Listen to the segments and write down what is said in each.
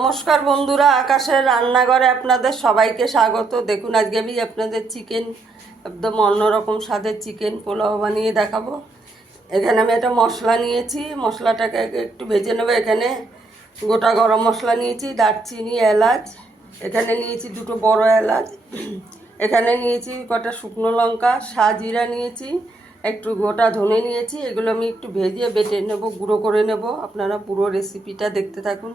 নমস্কার বন্ধুরা, আকাশের রান্নাঘরে আপনাদের সবাইকে স্বাগত। দেখুন, আজকে আমি আপনাদের চিকেন, একদম অন্যরকম স্বাদের চিকেন পোলাও বানিয়ে দেখাবো। এখানে আমি একটা মশলা নিয়েছি, মশলাটাকে একটু ভেজে নেবো। এখানে গোটা গরম মশলা নিয়েছি, দারচিনি, এলাচ। এখানে নিয়েছি দুটো বড় এলাচ। এখানে নিয়েছি কটা শুকনো লঙ্কা, সাজিরা নিয়েছি, একটু গোটা ধনে নিয়েছি। এগুলো আমি একটু ভেজে বেটে নেব, গুঁড়ো করে নেব। আপনারা পুরো রেসিপিটা দেখতে থাকুন।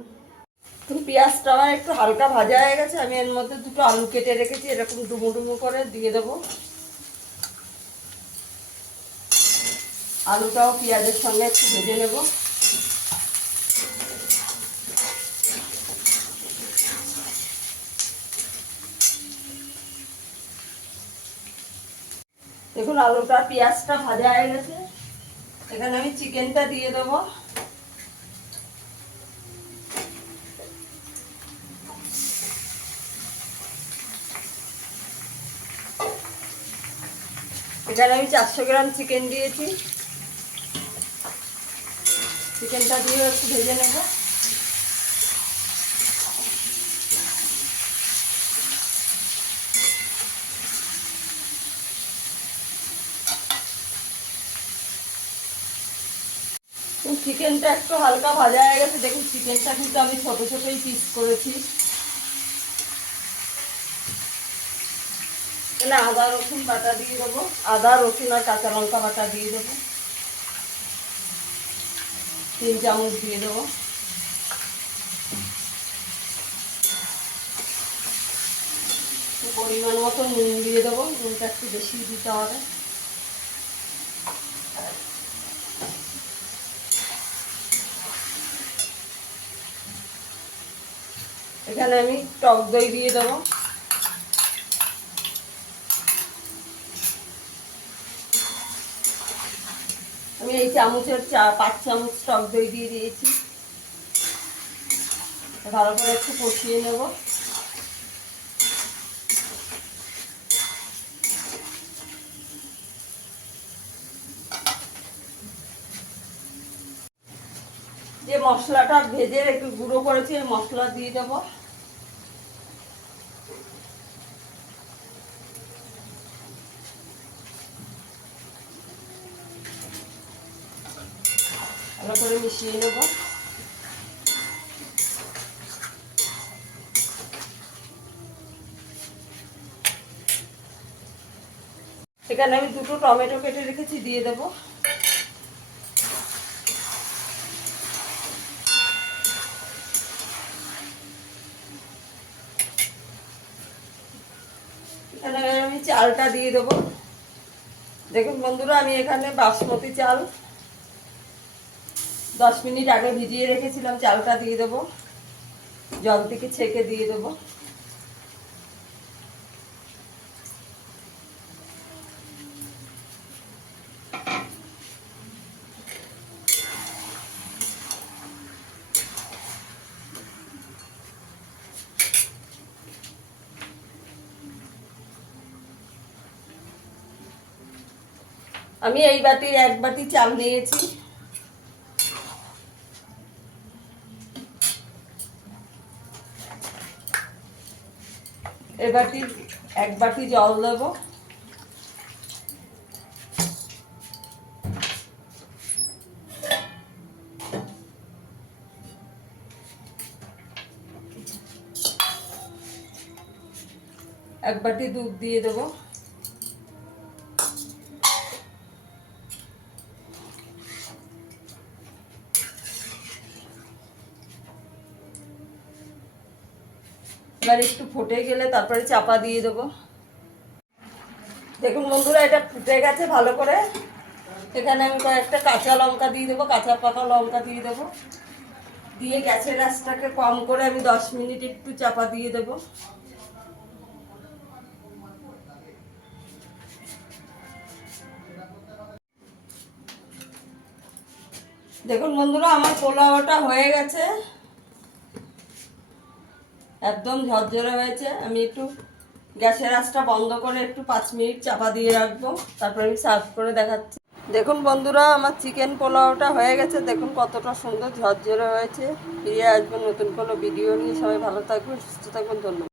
তো পেঁয়াজটা আমার একটু হালকা ভাজা হয়ে গেছে। আমি এর মধ্যে দুটো আলু কেটে রেখেছি, এরকম ডুমো ডুমো করে দিয়ে দেবো। আলুটাও পেঁয়াজের সঙ্গে একটু ভেজে নেব। দেখুন, আলুটা পেঁয়াজটা ভাজা হয়ে গেছে। এখানে আমি চিকেনটা দিয়ে দেবো। এখানে আমি 400 গ্রাম চিকেন দিয়েছি। চিকেনটা দিয়ে একটু ভেজে নেব। চিকেনটা একটু হালকা ভাজা হয়ে গেছে। দেখুন, চিকেনটা কিন্তু আমি ছোটো ছোটোই পিস করেছি। এখানে আদা রসুন বাটা দিয়ে দেবো। আদা রসুন আর কাঁচা লঙ্কা বাটা দিয়ে দেবো। 3 চামচ দিয়ে দেবো। পরিমাণ মতো নুন দিয়ে দেবো। নুনটা একটু বেশি দিতে হবে। এখানে আমি টক দই দিয়ে দেবো। আমি এই চামচের 5 চামচ টক দই দিয়ে দিয়েছি। ভালো করে একটু কষিয়ে নেব। যে মশলাটা ভেজে একটু গুঁড়ো করেছি, এই মশলা দিয়ে দেবো। ভালো করে মিশিয়ে নেব। এখানে আমি দুটো টমেটো কেটে রেখেছি, দিয়ে দেবো। এখানে আমি চালটা দিয়ে দেবো। দেখুন বন্ধুরা, আমি এখানে বাসমতি চাল 10 মিনিট আগে ভিজিয়ে রেখেছিলাম। চালটা দিয়ে দেবো, জল থেকে ছেঁকে দিয়ে দেবো। আমি এই বাটির 1 বাটি চাল নিয়েছি। এই বাটির 1 বাটি জল দেবো। এক বাটি দুধ দিয়ে দেবো। এবার একটু ফুটে গেলে তারপরে চাপা দিয়ে দেবো। দেখুন বন্ধুরা, এটা ফুটে গেছে ভালো করে। এখানে আমি কয়েকটা কাঁচা লঙ্কা দিয়ে দেবো, কাঁচা পাকা লঙ্কা দিয়ে দেবো। দিয়ে গ্যাসের আঁচটাকে কম করে আমি 10 মিনিট একটু চাপা দিয়ে দেবো। দেখুন বন্ধুরা, আমার পোলাওটা হয়ে গেছে, একদম ঝরঝরে হয়েছে। আমি একটু গ্যাসের আঁচটা বন্ধ করে একটু 5 মিনিট চাপা দিয়ে রাখবো, তারপর আমি সার্ভ করে দেখাচ্ছি। দেখুন বন্ধুরা, আমার চিকেন পোলাওটা হয়ে গেছে। দেখুন কতটা সুন্দর ঝরঝরে হয়েছে। ফিরে আসবেন নতুন কোনো ভিডিও নিয়ে। সবাই ভালো থাকবেন, সুস্থ থাকবেন। ধন্যবাদ।